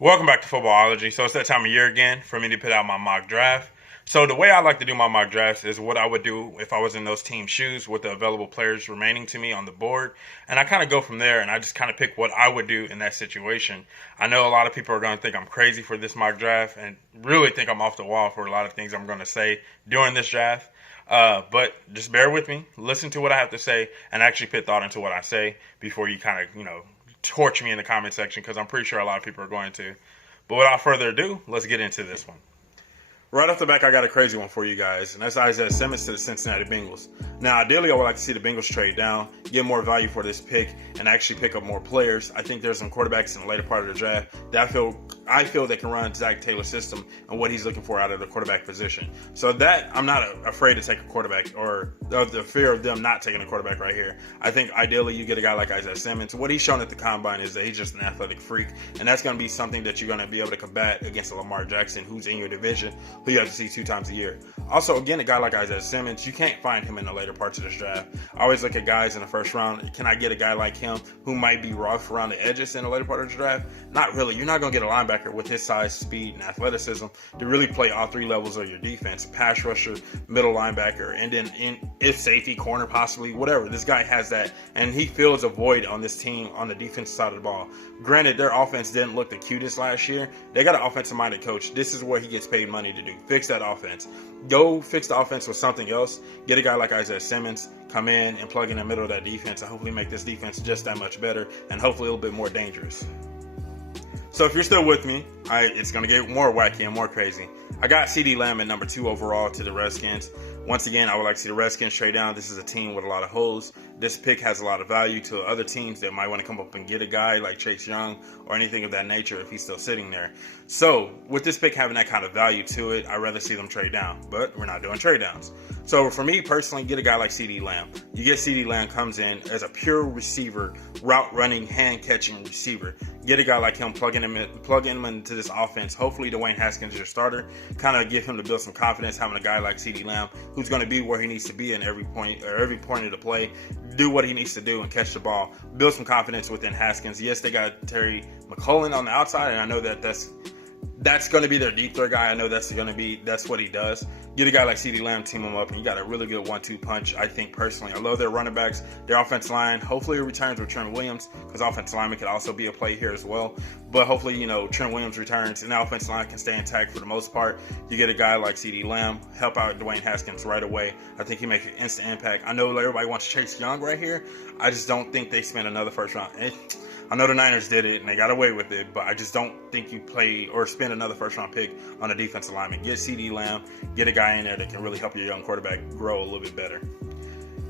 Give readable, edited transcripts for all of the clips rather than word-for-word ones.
Welcome back to Footballology. So it's that time of year again for me to put out my mock draft. So the way I like to do my mock drafts is what I would do if I was in those team shoes with the available players remaining to me on the board. And I kind of go from there and I just kind of pick what I would do in that situation. I know a lot of people are going to think I'm crazy for this mock draft and really think I'm off the wall for a lot of things I'm going to say during this draft. But just bear with me, listen to what I have to say, and actually put thought into what I say before you kind of, torch me in the comment section because I'm pretty sure a lot of people are going to. But without further ado, let's get into this one. Right off the back, I got a crazy one for you guys, and that's Isaiah Simmons to the Cincinnati Bengals. Now, ideally, I would like to see the Bengals trade down, get more value for this pick, and actually pick up more players. I think there's some quarterbacks in the later part of the draft that I feel they can run Zach Taylor's system and what he's looking for out of the quarterback position. So that I'm not afraid to take a quarterback or the fear of them not taking a quarterback right here. I think ideally you get a guy like Isaiah Simmons. What he's shown at the combine is that he's just an athletic freak, and that's going to be something that you're going to be able to combat against a Lamar Jackson who's in your division, who you have to see 2 times a year. Also, again, a guy like Isaiah Simmons, you can't find him in the later parts of this draft. I always look at guys in the first round. Can I get a guy like him who might be rough around the edges in the later part of the draft? Not really. You're not going to get a linebacker with his size, speed, and athleticism to really play all 3 levels of your defense: pass rusher, middle linebacker, and then if safety, corner, possibly, whatever. This guy has that, and he fills a void on this team on the defensive side of the ball. Granted, their offense didn't look the cutest last year. They got an offensive-minded coach. This is what he gets paid money to do. Fix that offense. Go fix the offense with something else. Get a guy like Isaiah Simmons, come in and plug in the middle of that defense and hopefully make this defense just that much better and hopefully a little bit more dangerous. So if you're still with me, it's going to get more wacky and more crazy. I got CeeDee Lamb at number 2 overall to the Redskins. Once again, I would like to see the Redskins trade down. This is a team with a lot of holes. This pick has a lot of value to other teams that might want to come up and get a guy like Chase Young or anything of that nature if he's still sitting there. So with this pick having that kind of value to it, I'd rather see them trade down. But we're not doing trade downs. So for me personally, get a guy like CeeDee Lamb. You get CeeDee Lamb, comes in as a pure receiver, route running, hand catching receiver. Get a guy like him, plug him into this offense. Hopefully Dwayne Haskins is your starter. Kind of give him to build some confidence having a guy like CeeDee Lamb who's going to be where he needs to be in every point of the play. Do what he needs to do and catch the ball. Build some confidence within Haskins. Yes, they got Terry McLaurin on the outside, and I know that's going to be their deep threat guy. I know that's what he does. Get a guy like CeeDee Lamb, team him up, and you got a really good 1-2 punch. I think personally, I love their running backs, their offensive line. Hopefully it returns with Trent Williams, because offensive lineman could also be a play here as well. But hopefully, Trent Williams returns and the offensive line can stay intact for the most part. You get a guy like CeeDee Lamb, help out Dwayne Haskins right away. I think he makes an instant impact. I know everybody wants Chase Young right here. I just don't think they spend another first round. I know the Niners did it and they got away with it, but I just don't think you play or spend another first-round pick on a defensive lineman. Get CeeDee Lamb, get a guy in there that can really help your young quarterback grow a little bit better.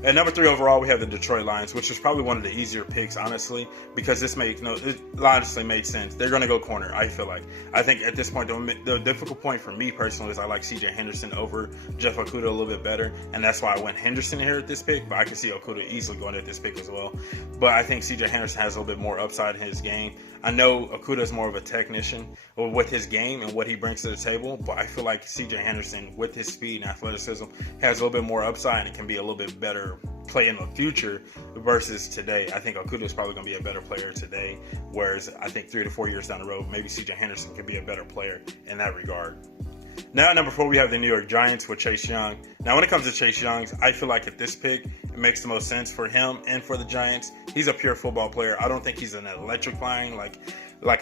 At number 3 overall, we have the Detroit Lions, which is probably one of the easier picks, honestly, because it honestly made sense. They're going to go corner, I feel like. I think at this point, the difficult point for me personally is I like C.J. Henderson over Jeff Okudah a little bit better, and that's why I went Henderson here at this pick, but I can see Okudah easily going at this pick as well. But I think C.J. Henderson has a little bit more upside in his game. I know Okudah is more of a technician with his game and what he brings to the table, but I feel like C.J. Henderson, with his speed and athleticism, has a little bit more upside and can be a little bit better play in the future versus today. I think Okudah is probably going to be a better player today, whereas I think 3 to 4 years down the road, maybe C.J. Henderson could be a better player in that regard. Now at number 4, we have the New York Giants with Chase Young. Now when it comes to Chase Young, I feel like at this pick, it makes the most sense for him and for the Giants. He's a pure football player. I don't think he's an electrifying, like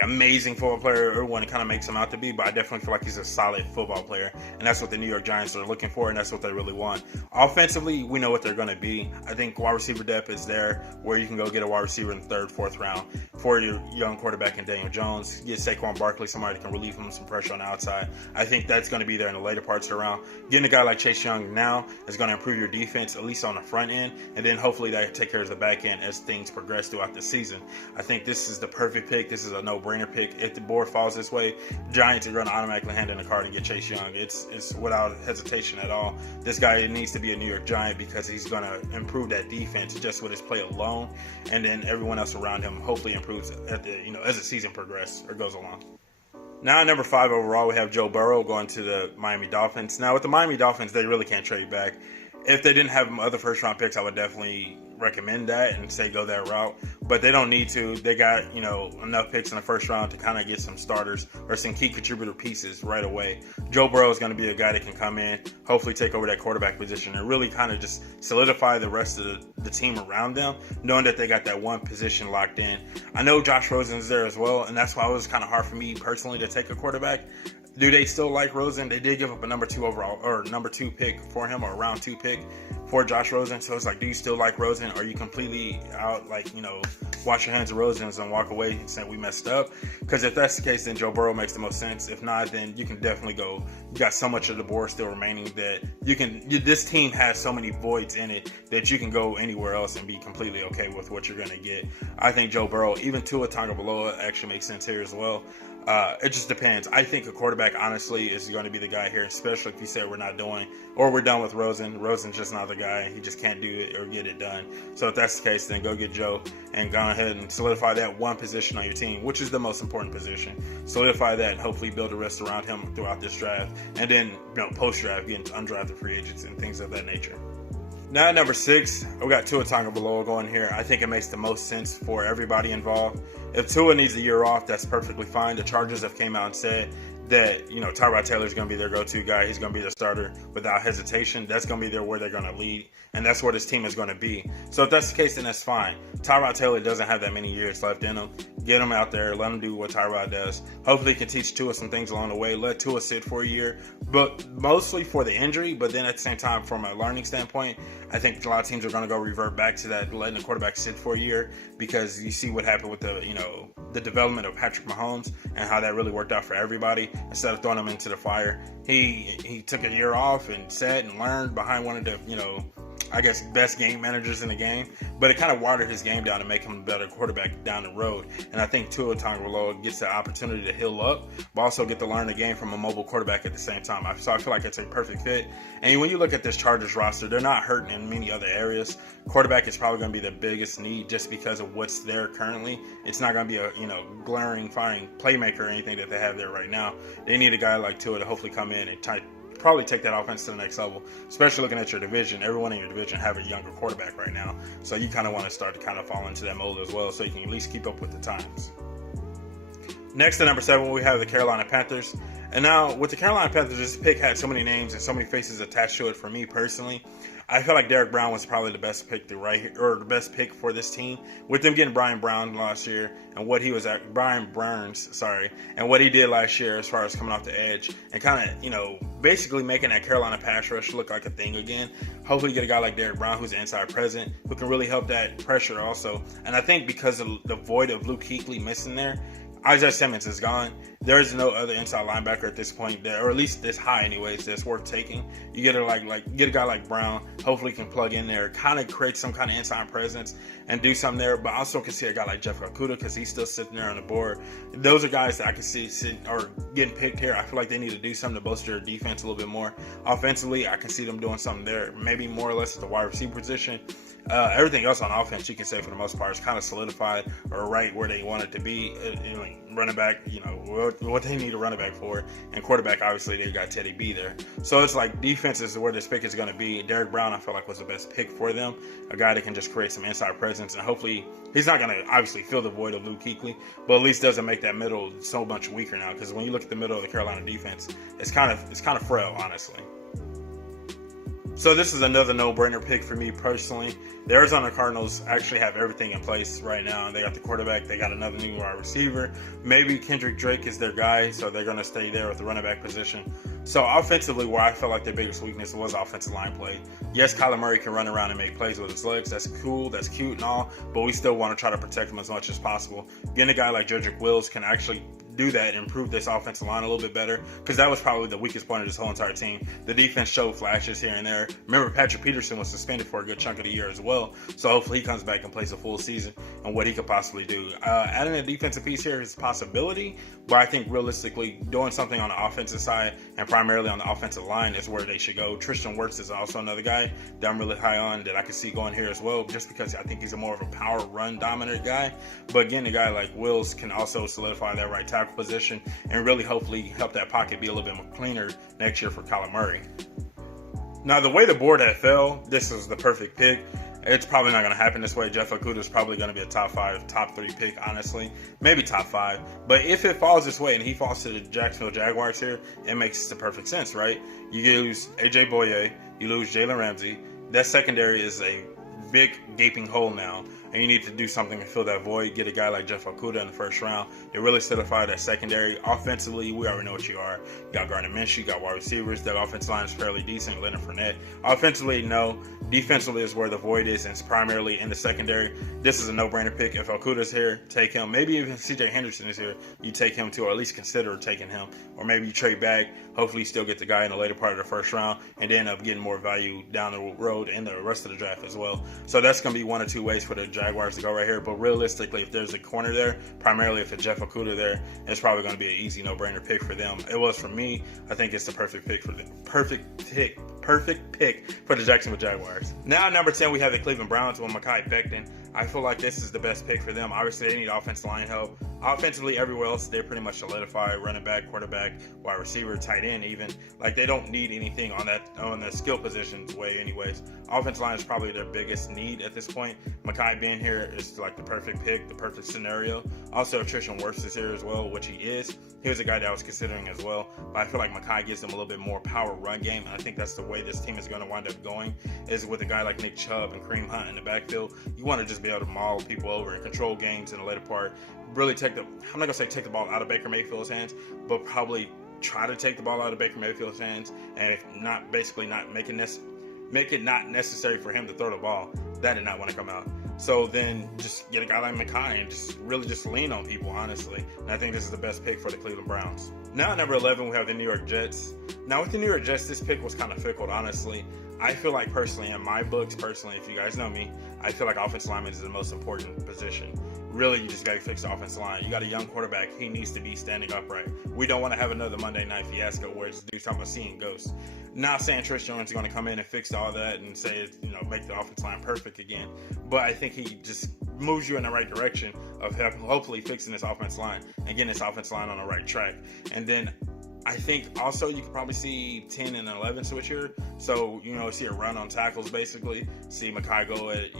amazing football player everyone kind of makes him out to be, but I definitely feel like he's a solid football player, and that's what the New York Giants are looking for, and that's what they really want. Offensively, we know what they're going to be. I think wide receiver depth is there where you can go get a wide receiver in the 3rd, 4th round for your young quarterback in Daniel Jones. Get Saquon Barkley, somebody that can relieve him some pressure on the outside. I think that's going to be there in the later parts of the round. Getting a guy like Chase Young now is going to improve your defense, at least on the front end, and then hopefully that take care of the back end as things progress throughout the season. I think this is the perfect pick. This is a no-brainer pick. If the board falls this way, Giants are going to automatically hand in the card and get Chase Young. It's without hesitation at all. This guy needs to be a New York Giant because he's going to improve that defense just with his play alone, and then everyone else around him hopefully improves as the season progresses or goes along. Now at number 5 overall, we have Joe Burrow going to the Miami Dolphins. Now with the Miami Dolphins, they really can't trade back. If they didn't have other first-round picks, I would definitely recommend that and say go that route, but they don't need to. They got, enough picks in the first round to kind of get some starters or some key contributor pieces right away. Joe Burrow is going to be a guy that can come in, hopefully take over that quarterback position and really kind of just solidify the rest of the team around them, knowing that they got that one position locked in. I know Josh Rosen's there as well, and that's why it was kind of hard for me personally to take a quarterback. Do they still like Rosen? They did give up a number 2 pick for him, or a round 2 pick for Josh Rosen. So it's like, do you still like Rosen? Or are you completely out, wash your hands of Rosen's and walk away and say we messed up? Because if that's the case, then Joe Burrow makes the most sense. If not, then you can definitely go. You got so much of the board still remaining that this team has so many voids in it that you can go anywhere else and be completely okay with what you're going to get. I think Joe Burrow, even Tua Tagovailoa, actually makes sense here as well. It just depends. I think a quarterback, honestly, is going to be the guy here, especially if you say we're done with Rosen. Rosen's just not the guy. He just can't do it or get it done. So if that's the case, then go get Joe and go ahead and solidify that one position on your team, which is the most important position. Solidify that and hopefully build the rest around him throughout this draft. And then, post-draft, getting undrafted free agents and things of that nature. Now at number 6, we got Tua Tagovailoa going here. I think it makes the most sense for everybody involved. If Tua needs a year off, that's perfectly fine. The Chargers have came out and said that, Tyrod Taylor's going to be their go-to guy. He's going to be their starter without hesitation. That's going to be where they're going to lead, and that's where this team is going to be. So if that's the case, then that's fine. Tyrod Taylor doesn't have that many years left in him. Get him out there. Let him do what Tyrod does. Hopefully he can teach Tua some things along the way. Let Tua sit for a year, but mostly for the injury. But then at the same time, from a learning standpoint, I think a lot of teams are going to go revert back to that, letting the quarterback sit for a year, because you see what happened with the development of Patrick Mahomes and how that really worked out for everybody. Instead of throwing him into the fire, he took a year off and sat and learned behind one of the, best game managers in the game. But it kind of watered his game down to make him a better quarterback down the road. And I think Tua Tagovailoa gets the opportunity to heal up, but also get to learn the game from a mobile quarterback at the same time. So I feel like it's a perfect fit. And when you look at this Chargers roster, they're not hurting in many other areas. Quarterback is probably going to be the biggest need just because of what's there currently. It's not going to be a glaring, fine playmaker or anything that they have there right now. They need a guy like Tua to hopefully come in and probably take that offense to the next level, especially looking at your division. Everyone in your division have a younger quarterback right now, so you kind of want to start to kind of fall into that mold as well, so you can at least keep up with the times. Next, at number 7, we have the Carolina Panthers. And now with the Carolina Panthers, this pick had so many names and so many faces attached to it. For me personally, I feel like Derek Brown was probably the best pick the best pick for this team. With them getting Brian Burns and what he did last year as far as coming off the edge and kind of, basically making that Carolina pass rush look like a thing again. Hopefully you get a guy like Derek Brown who's an inside present who can really help that pressure also. And I think because of the void of Luke Kuechly missing there, Isaiah Simmons is gone. There is no other inside linebacker at this point, or at least this high anyways, that's worth taking. You get a guy like Brown, hopefully can plug in there, kind of create some kind of inside presence and do something there. But I also can see a guy like Jeff Okudah because he's still sitting there on the board. Those are guys that I can see getting picked here. I feel like they need to do something to bolster their defense a little bit more. Offensively, I can see them doing something there, maybe more or less at the wide receiver position. Everything else on offense, you can say for the most part, is kind of solidified or right where they want it to be. Running back, what they need a running back for, and quarterback, obviously they got Teddy B there. So it's like defense is where this pick is going to be. Derek Brown, I feel like, was the best pick for them. A guy that can just create some inside presence, and hopefully he's not going to obviously fill the void of Luke Kuechly, but at least doesn't make that middle so much weaker now. Because when you look at the middle of the Carolina defense, it's kind of frail, honestly. So this is another no-brainer pick for me personally. The Arizona Cardinals actually have everything in place right now. They got the quarterback. They got another new wide receiver. Maybe Kendrick Drake is their guy, so they're going to stay there with the running back position. So offensively, where I felt like their biggest weakness was offensive line play. Yes, Kyler Murray can run around and make plays with his legs. That's cool. That's cute and all. But we still want to try to protect him as much as possible. Getting a guy like Jedrick Wills can actually do that and improve this offensive line a little bit better, because that was probably the weakest point of this whole entire team. The defense showed flashes here and there. Remember, Patrick Peterson was suspended for a good chunk of the year as well, so hopefully he comes back and plays a full season and what he could possibly do. Adding a defensive piece here is a possibility, but I think realistically doing something on the offensive side and primarily on the offensive line is where they should go. Tristan Wirfs is also another guy that I'm really high on that I can see going here as well, just because I think he's a more of a power run dominant guy. But again, a guy like Wills can also solidify that right tackle position and really hopefully help that pocket be a little bit more cleaner next year for Kyler Murray. Now, the way the board had fell, this was the perfect pick. It's probably not going to happen this way. Jeff Okudah is probably going to be a top 5, top 3 pick, honestly. Maybe top 5. But if it falls this way and he falls to the Jacksonville Jaguars here, it makes the perfect sense, right? You lose A.J. Boye, you lose Jalen Ramsey. That secondary is a big gaping hole now, and you need to do something to fill that void. Get a guy like Jeff Okudah in the first round. It really solidified that secondary. Offensively, we already know what you are. You got Gardner Minshew, you got wide receivers. That offensive line is fairly decent. Leonard Fournette. Offensively, no. Defensively is where the void is, and it's primarily in the secondary. This is a no-brainer pick. If Okudah's here, take him. Maybe even C.J. Henderson is here, you take him too, or at least consider taking him. Or maybe you trade back. Hopefully, you still get the guy in the later part of the first round, and then end up getting more value down the road in the rest of the draft as well. So that's going to be one or two ways for the Jaguars to go right here. But realistically, if there's a corner there, primarily if it's Jeff Okudah there, it's probably going to be an easy no-brainer pick for them. It was for me. I think it's the perfect pick for the perfect pick for the Jacksonville Jaguars. Now, number 10, we have the Cleveland Browns with Mekhi Becton. I feel like this is the best pick for them. Obviously, they need offensive line help. Offensively, everywhere else, they're pretty much solidified. Running back, quarterback, wide receiver, tight end even. Like, they don't need anything on the skill positions way anyways. Offensive line is probably their biggest need at this point. Mekhi being here is like the perfect pick, the perfect scenario. Also, if Tristan Wirfs is here as well, which he is. He was a guy that I was considering as well. But I feel like Mekhi gives them a little bit more power run game. And I think that's the way this team is going to wind up going, is with a guy like Nick Chubb and Kareem Hunt in the backfield. You want to just be able to maul people over and control games in the later part. Really I'm not going to say take the ball out of Baker Mayfield's hands, but probably try to take the ball out of Baker Mayfield's hands, and if not, basically not make it not necessary for him to throw the ball. That did not want to come out. So then just get a guy like Mekhi and just lean on people, honestly. And I think this is the best pick for the Cleveland Browns. Now at number 11, we have the New York Jets. Now with the New York Jets, this pick was kind of fickle, honestly. I feel like personally, in my books, if you guys know me, I feel like offensive lineman is the most important position. Really, you just got to fix the offensive line. You got a young quarterback. He needs to be standing upright. We don't want to have another Monday night fiasco where it's dudes talking about seeing ghosts. Not saying Trish Jones is going to come in and fix all that and say, make the offensive line perfect again. But I think he just moves you in the right direction of hopefully fixing this offensive line and getting this offensive line on the right track. And then I think also you could probably see 10 and 11 switch here. So, see a run on tackles basically. See Mekhi go at,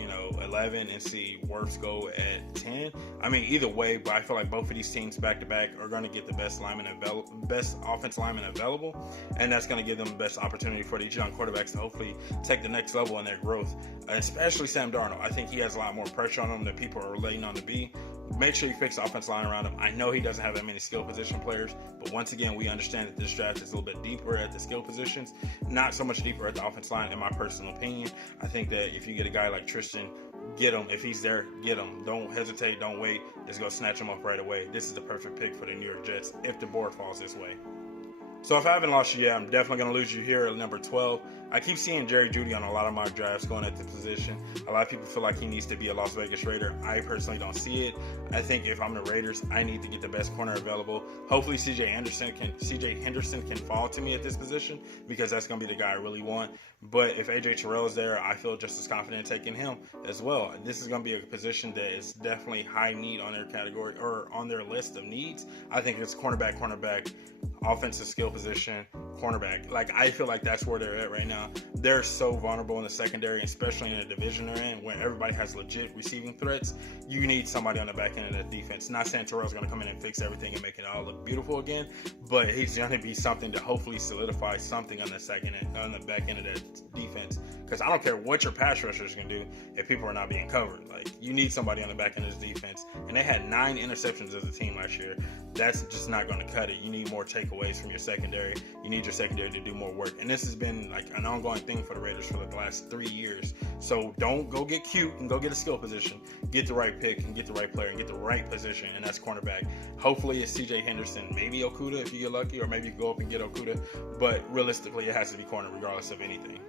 11 and see Wirfs go at 10. I mean, either way, but I feel like both of these teams back to back are going to get the best offensive lineman available. And that's going to give them the best opportunity for these young quarterbacks to hopefully take the next level in their growth. Especially Sam Darnold. I think he has a lot more pressure on him than people are relating on to be. Make sure you fix the offensive line around him. I know he doesn't have that many skill position players, but once again, we understand that this draft is a little bit deeper at the skill positions, not so much deeper at the offensive line, in my personal opinion. I think that if you get a guy like Tristan, get him. If he's there, get him. Don't hesitate. Don't wait. Just go snatch him up right away. This is the perfect pick for the New York Jets if the board falls this way. So if I haven't lost you yet, I'm definitely going to lose you here at number 12. I keep seeing Jerry Jeudy on a lot of mock drafts going at the position. A lot of people feel like he needs to be a Las Vegas Raider. I personally don't see it. I think if I'm the Raiders, I need to get the best corner available. Hopefully CJ Henderson can fall to me at this position, because that's going to be the guy I really want. But if AJ Terrell is there, I feel just as confident taking him as well. This is going to be a position that is definitely high need on their category, or on their list of needs. I think it's cornerback, offensive skill position, cornerback. Like, I feel like that's where they're at right now. They're so vulnerable in the secondary, especially in the division they're in, when everybody has legit receiving threats. You need somebody on the back end of that defense. Not saying Terrell's going to come in and fix everything and make it all look beautiful again, but he's going to be something to hopefully solidify something on the back end of that defense. Because I don't care what your pass rushers can do if people are not being covered. Like, you need somebody on the back end of this defense. And they had 9 interceptions as a team last year. That's just not going to cut it. You need more takeaways from your secondary. You need your secondary to do more work. And this has been like an ongoing thing for the Raiders for the last 3 years. So don't go get cute and go get a skill position. Get the right pick and get the right player and get the right position, and that's cornerback. Hopefully it's CJ Henderson, maybe Okudah if you get lucky, or maybe you can go up and get Okudah. But realistically, it has to be corner regardless of anything.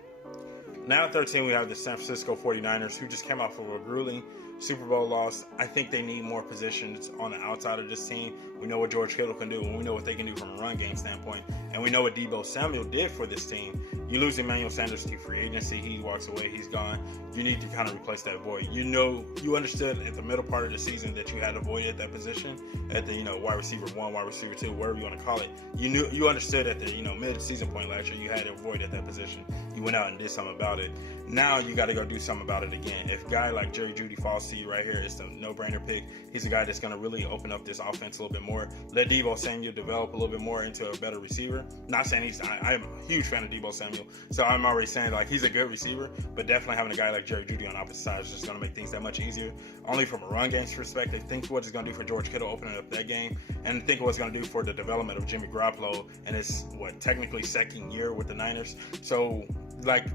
Now at 13, we have the San Francisco 49ers, who just came off of a grueling Super Bowl loss. I think they need more positions on the outside of this team. We know what George Kittle can do, and we know what they can do from a run game standpoint. And we know what Deebo Samuel did for this team. You lose Emmanuel Sanders to free agency. He walks away. He's gone. You need to kind of replace that void. You understood at the middle part of the season that you had a void at that position, at the wide receiver 1, wide receiver 2, whatever you want to call it. You understood at the mid-season point last year you had a void at that position. You went out and did something about it. Now you got to go do something about it again. If a guy like Jerry Jeudy falls to you right here, it's a no-brainer pick. He's a guy that's going to really open up this offense a little bit more. Let Deebo Samuel develop a little bit more into a better receiver. Not saying I'm a huge fan of Deebo Samuel, so I'm already saying like he's a good receiver, but definitely having a guy like Jerry Jeudy on the opposite side is just going to make things that much easier. Only from a run game's perspective, think what it's going to do for George Kittle opening up that game, and think what it's going to do for the development of Jimmy Garoppolo in his technically second year with the Niners. So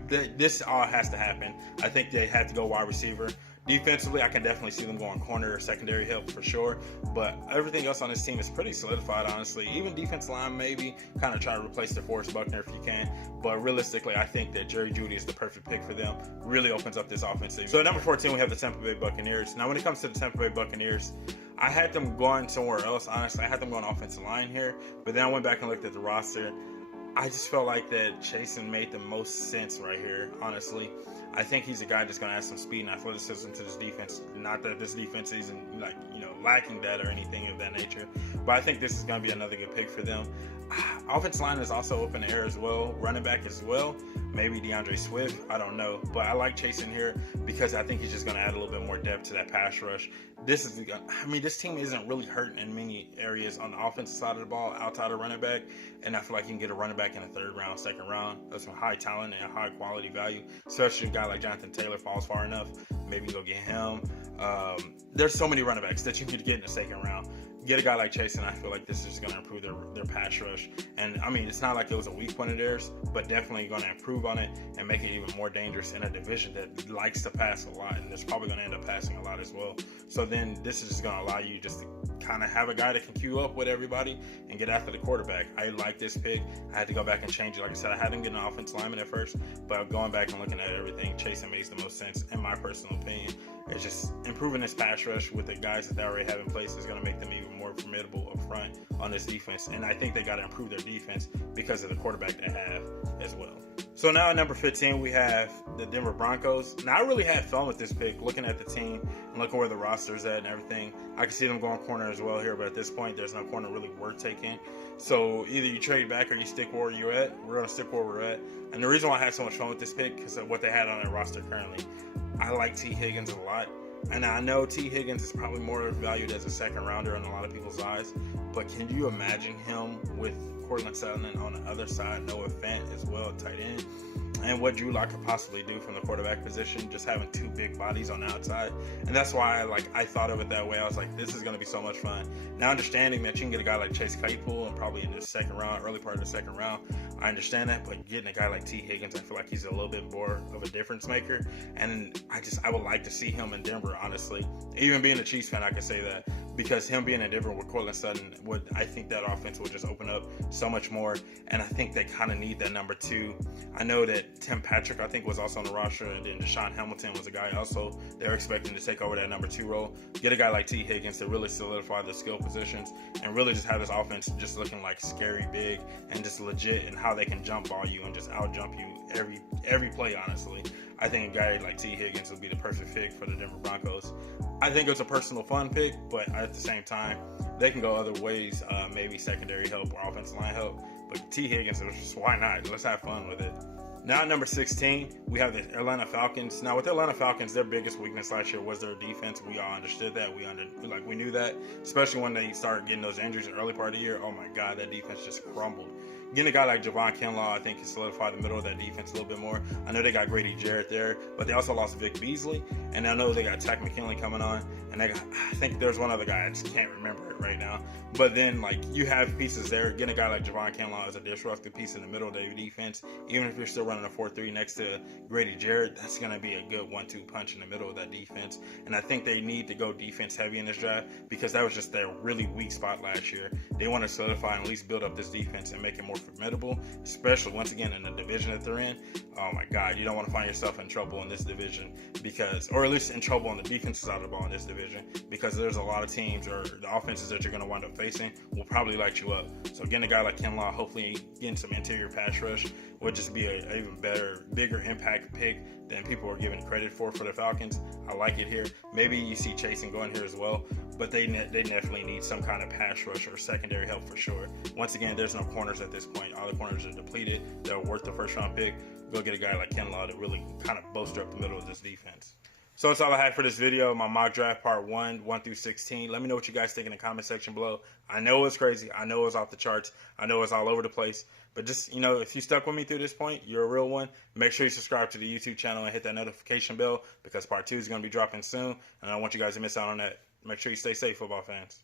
this all has to happen. I think they have to go wide receiver. Defensively, I can definitely see them going corner or secondary help for sure, but everything else on this team is pretty solidified, honestly. Even defense line, maybe kind of try to replace DeForest Buckner if you can, but realistically, I think that Jerry Jeudy is the perfect pick for them. Really opens up this offense. So at number 14, we have the Tampa Bay Buccaneers. Now, when it comes to the Tampa Bay Buccaneers, I had them going somewhere else, honestly. I had them going offensive line here, but then I went back and looked at the roster. I just felt like that Chasen made the most sense right here, honestly. I think he's a guy that's going to add some speed and athleticism to this defense. Not that this defense isn't lacking that or anything of that nature, but I think this is going to be another good pick for them. Offensive line is also open to air as well. Running back as well. Maybe DeAndre Swift. I don't know. But I like Chasen here because I think he's just going to add a little bit more depth to that pass rush. This team isn't really hurting in many areas on the offensive side of the ball outside of running back. And I feel like you can get a running back in the third round, second round. That's some high talent and high quality value. Especially if a guy like Jonathan Taylor falls far enough. Maybe you go get him. There's so many running backs that you could get in the second round. Get a guy like Chase, and I feel like this is going to improve their pass rush. And, it's not like it was a weak point of theirs, but definitely going to improve on it and make it even more dangerous in a division that likes to pass a lot, and it's probably going to end up passing a lot as well. So then this is just going to allow you just to kind of have a guy that can queue up with everybody and get after the quarterback. I like this pick. I had to go back and change it. Like I said, I had him get an offensive lineman at first, but going back and looking at everything, Chase makes the most sense, in my personal opinion. It's just improving this pass rush with the guys that they already have in place is going to make them even more formidable up front on this defense. And I think they got to improve their defense because of the quarterback they have as well. So now at number 15, we have the Denver Broncos. Now, I really had fun with this pick, looking at the team and looking where the roster's at and everything. I can see them going corner as well here, but at this point, there's no corner really worth taking. So either you trade back or you stick where you're at. We're going to stick where we're at. And the reason why I had so much fun with this pick is what they had on their roster currently. I like T. Higgins a lot. And I know T. Higgins is probably more valued as a second rounder in a lot of people's eyes. But can you imagine him with Cortland Sutton on the other side, Noah Fant as well, tight end? And what Drew Lock could possibly do from the quarterback position, just having two big bodies on the outside. And that's why I thought of it that way. I was like, this is going to be so much fun. Now, understanding that you can get a guy like Chase Claypool and probably in the second round, early part of the second round, I understand that. But getting a guy like T. Higgins, I feel like he's a little bit more of a difference maker. And I would like to see him in Denver, honestly. Even being a Chiefs fan, I can say that. Because him being in Denver with Cortland Sutton, I think that offense would just open up so much more. And I think they kind of need that number two. I know that Tim Patrick, I think, was also on the roster, and then Deshaun Hamilton was a guy also they're expecting to take over that number two role. Get a guy like T. Higgins to really solidify the skill positions and really just have this offense just looking like scary big and just legit, and how they can jump ball you and just out jump you every play, honestly. I think a guy like T. Higgins would be the perfect pick for the Denver Broncos. I think it's a personal fun pick, but at the same time, they can go other ways, maybe secondary help or offensive line help. But T. Higgins, just why not? Let's have fun with it. Now at number 16, we have the Atlanta Falcons. Now with the Atlanta Falcons, their biggest weakness last year was their defense. We all understood that. We knew that, especially when they started getting those injuries in the early part of the year. Oh my God, that defense just crumbled. Getting a guy like Javon Kinlaw, I think, can solidify the middle of that defense a little bit more. I know they got Grady Jarrett there, but they also lost Vic Beasley, and I know they got Takk McKinley coming on, and I think there's one other guy, I just can't remember it right now. But then, you have pieces there. Getting a guy like Javon Kinlaw as a disruptive piece in the middle of their defense, even if you're still running a 4-3 next to Grady Jarrett, that's going to be a good 1-2 punch in the middle of that defense. And I think they need to go defense heavy in this draft because that was just their really weak spot last year. They want to solidify and at least build up this defense and make it more formidable, especially once again in the division that they're in. Oh my God, you don't want to find yourself in trouble in this division or at least in trouble on the defensive side of the ball in this division, because there's a lot of teams or the offenses that you're going to wind up facing will probably light you up. So getting a guy like Kinlaw, hopefully getting some interior pass rush, would just be an even better, bigger impact pick than people are giving credit for the Falcons. I like it here. Maybe you see Chasing going here as well, but they definitely need some kind of pass rush or secondary help for sure. Once again, there's no corners at this point. All the corners are depleted. They're worth the first round pick. Go get a guy like Kinlaw to really kind of bolster up the middle of this defense. So that's all I had for this video, my mock draft part 1 through 16. Let me know what you guys think in the comment section below. I know it was crazy. I know it was off the charts. I know it's all over the place. But just, if you stuck with me through this point, you're a real one. Make sure you subscribe to the YouTube channel and hit that notification bell because part 2 is going to be dropping soon. And I don't want you guys to miss out on that. Make sure you stay safe, football fans.